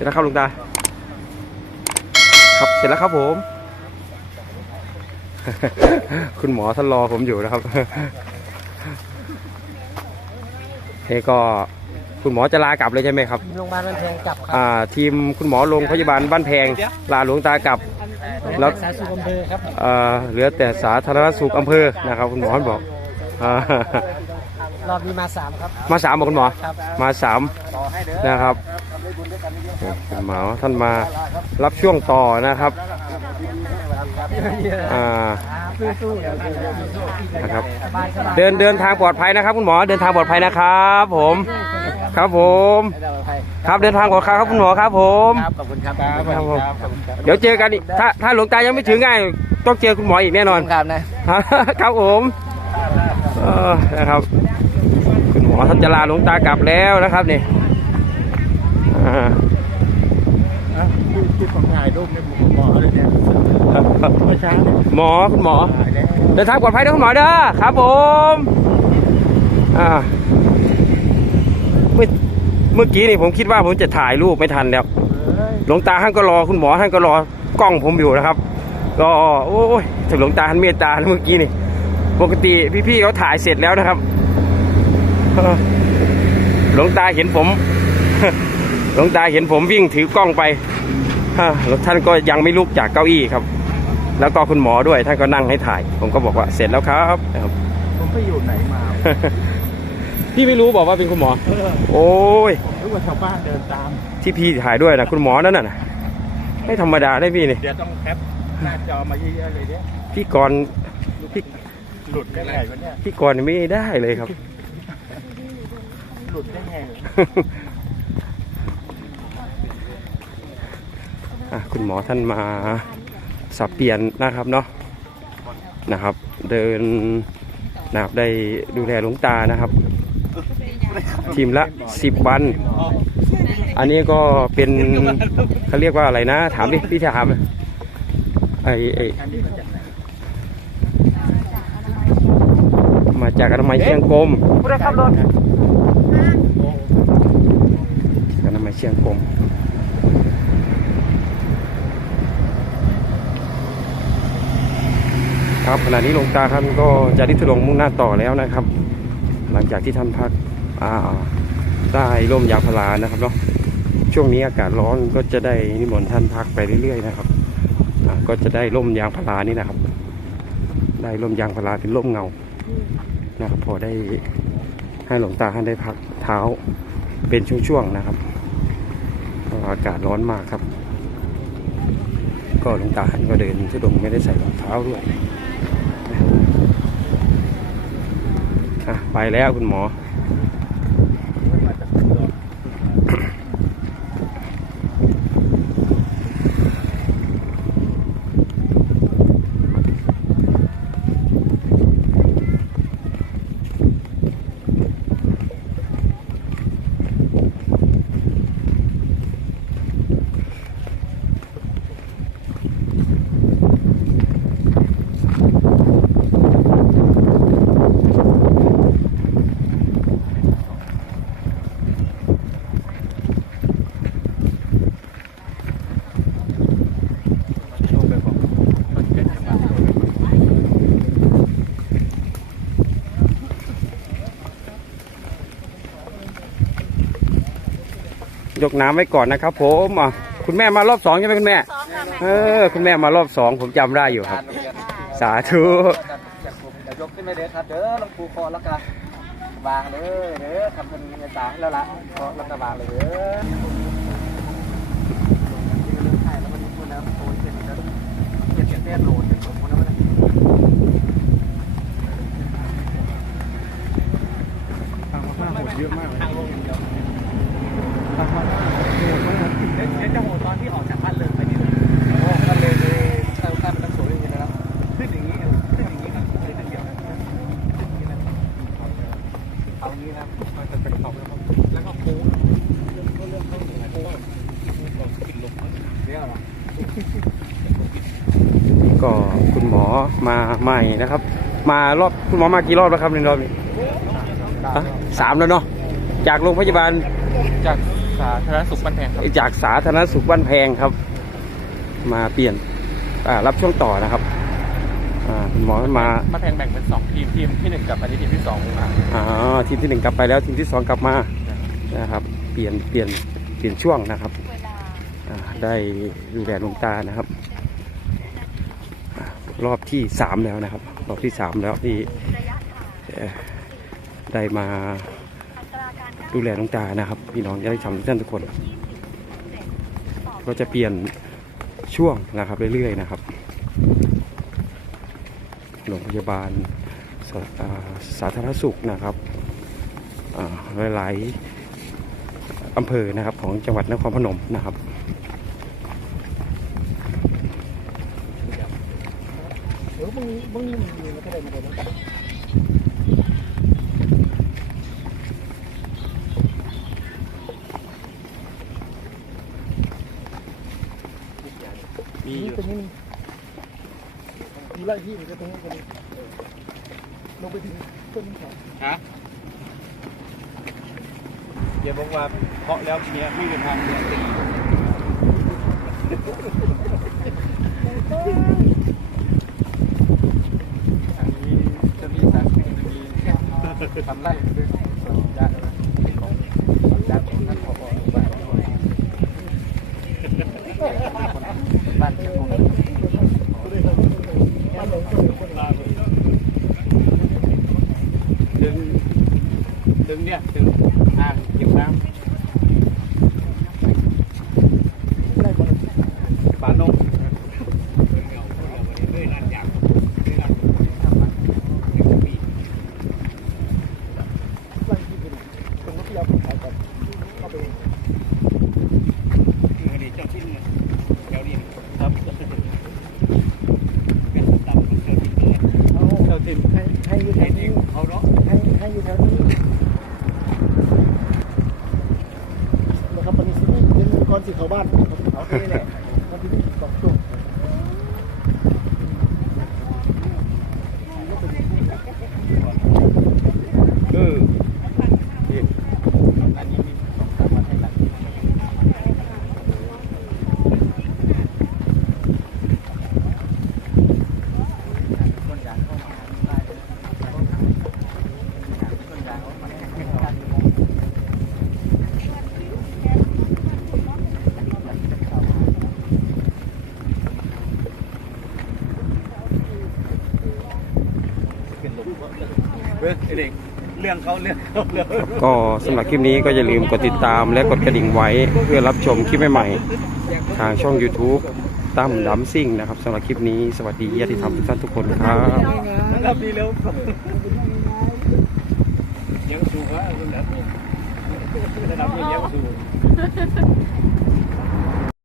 ร็จแล้วครับหลุงตา ครับเสร็จแล้วครับผม คุณหมอท่านรอผมอยู่นะครับเอ้ก็คุณหมอจะลากลับเลยใช่ไหมครับโรงพยาบาลมันแพงกลับครับอ่าทีมคุณหมอโรงพยาบาลบ้านแพง ลาหลวงตากลับ แล้ว สาธารณสุขอำเภอครับเอ่อเหลือแต่สาธารณสุขอำเภอนะครับ คุณหมอท่านบอกอ่ารอบนี้มาสามครับมาสามบอกคุณหมอ ครับมาสามนะครับ คุณหมอท่านมารับช่วงต่อนะครับอ่าสู้ๆนะครับสบายสบายเดินเดินทางปลอดภัยนะครับ คุณหมอเดินทางปลอดภัยนะครับ ผม ครับผม ครับเดินทางปลอดภัยครับคุณหมอครับ ผมครับขอบคุณครับครับผมเดี๋ยวเจอกันอีกถ้าถ้าหลวงตายังไม่ถึงง่ายต้องเจอคุณหมออีกแน่นอนครับนะครับผมเออนะครับ คุณหมอท่านจะลาหลวงตากลับแล้วนะครับนี่อ่า ที่ผมถ่ายรูปในบุกหมอเลยเนี่ยเมื่อเช้าเนี่ยหมอคุณหมอถ่ายแล้วเดินทางปลอดภัยนะคุณหมอเด้อครับผมอ่าเมื่อเมื่อกี้นี่ผมคิดว่าผมจะถ่ายรูปไม่ทันแล้วหลวงตาท่านก็รอคุณหมอท่านก็รอกล้องผมอยู่นะครับก็โอ้ยถึงหลวงตาท่านเมตตานะเมื่อกี้นี่ ปกติพี่ๆเขาถ่ายเสร็จแล้วนะครับเออหลวงตาเห็นผม หลวงตาเห็นผมวิ่งถือกล้องไปฮะ แล้วท่านก็ยังไม่ลุกจากเก้าอี้ครับ แล้วก็คุณหมอด้วยท่านก็นั่งให้ถ่าย ผมก็บอกว่าเสร็จแล้วครับนะครับผมไปอยู่ไหนมา พี่ไม่รู้บอกว่าเป็นคุณหมอ โอ้ยรู้ว่าชาวบ้านเดินตาม ที่พี่ถ่ายด้วยนะคุณหมอนั่นน่ะไม่ธรรมดาได้พี่นี่เดี๋ยวต้องแคปหน้าจอมาเยอะๆเลยเนี่ยพี่กรณ์พี่หลุดได้ไงวะเนี่ยพี่กรณ์ไม่ได้เลยครับ หลุดได้ไง อะ คุณหมอท่านมาสับเปลี่ยนนะครับเนาะนะครับ เดินนะครับได้ดูแลหลวงตานะครับ ทีมละสิบวัน อันนี้ก็เป็นเขาเรียกว่าอะไรนะ ถามดิพี่ถามเลยไอไออันนี้มาจากไหนมาจากอนามัยเชียงกรมผู้ใดขับรถอนามัยเชียงกรม ครับขณะนี้หลวงตาท่านก็จะริทุรงมุ่งหน้าต่อแล้วนะครับ หลังจากที่ท่านพักได้ร่มยางพารานะครับเนาะช่วงนี้อากาศร้อนก็จะได้นิมนต์ท่านพักไปเรื่อยๆนะครับก็จะได้ร่มยางพารานี่นะครับ ได้ร่มยางพาราเป็นร่มเงานะครับพอได้ให้หลวงตาท่านได้พักเท้าเป็นช่วงๆนะครับเพราะอากาศร้อนมากครับ ก็หลวงตาท่านก็เดินทุดงไม่ได้ใส่รองเท้าด้วยอะ ไปแล้วคุณหมอ ยกน้ำไว้ก่อนนะครับ ผมอะคุณแม่มารอบสองใช่ไหมคุณแม่เออ คุณแม่มารอบสองผมจำได้อยู่ครับ สาธุจะยกขึ้นไปเด้อครับ เด้อหลวงปู่คอแล้วกันวางเลยเด้อทำเป็นเมตตาให้แล้วล่ะคอแล้วก็วางเลยเด้อจะโหดตอนที่ออกจากบ้านเลยไปนี่เลยโอ้ก็เลยเลยข้ามข้ามน้ำโขงเลยนะครับ ขึ้นอย่างนี้ขึ้นอย่างนี้นะขึ้นอย่างเดียวนะเอางี้นะมันจะเป็นเขา แล้วก็แล้วก็โค้งก็เรื่องเข้าถึงโค้งกินลมเดี๋ยวนะก็คุณหมอมาใหม่นะครับ มารอบคุณหมอมากี่รอบแล้วครับในรอบนี้ฮะสามแล้วเนาะจากโรงพยาบาลจากสาธารณสุขบ้านแพงครับจากสาธารณสุขบ้านแพงครับ มาเปลี่ยนอ่ารับช่วงต่อนะครับ อ่าคุณหมอมาบ้านแพงแบ่งเป็นสองทีมทีมที่หนึ่งกับอันนี้ทีมที่สองอะอ๋อทีมที่หนึ่งกลับไปแล้วทีมที่สองกลับมานะครับ เปลี่ยนเปลี่ยนเปลี่ยนช่วงนะครับอ่าได้ดูแลหลวงตานะครับอ่ารอบที่สามแล้วนะครับ รอบที่สามแล้วที่เอ่อได้มาดูแลหลวงตานะครับ พี่น้องจะได้ทำทุกท่านทุกคน ก็จะเปลี่ยนช่วงนะครับเรื่อยๆนะครับโรง พยาบาลสาอ่าสาธารณสุขนะครับอ่าหลายๆอำเภอนะครับของจังหวัดนครพนมนะครับเดี๋ยวมึงมึงนี่มึงมีมันก็ ไลยนะมีอยู่ตรงนี้มีไล่ที่มันก็ตรงนี้กันลงไปถึงต้นขา ฮะเดี๋ยวบอกว่าเคาะแล้วเมียไม่เป็นทางเมียตีอันนี้จะมีสารจะมีทำไรด้วยญาติของญาติของท่านผอบ้านบ้านเจะคง ดึง ดึงเนี่ยดึงอ่างเก็บน้ำปานง ไล่ที่เป็นตรงที่เราไปขายกันเข้าไป เจ้าชิ้นเจ้านี่ครับเจ้าชิ้น เอาเจ้าถิ่นให้ให้อยู่แถวนี้ เขาเนาะ ให้ให้อยู่แถวนี้นะครับวันนี้สิ สิเขาบ้านเขาที่นี่แหละเขาที่นี่สองจุก เอออันนี้มีสองสามวันให้หลัง ต้นยางเข้ามาได้เลยต้นยางเข้ามา เว้ยเด็กเรื่องเขาเรื่องเขาเรื่องก็สำหรับคลิปนี้ก็อย่าลืมกดติดตามและกดกระดิ่งไว้เพื่อรับชมคลิปใหม่ๆทางช่อง YouTube ตั้มดัมซิ่งนะครับสำหรับคลิปนี้สวัสดีญาติธรรมทุกท่านทุกคนครับรับดีเร็วยังสูงวะระดับนี้ระดับนี้ยังสูง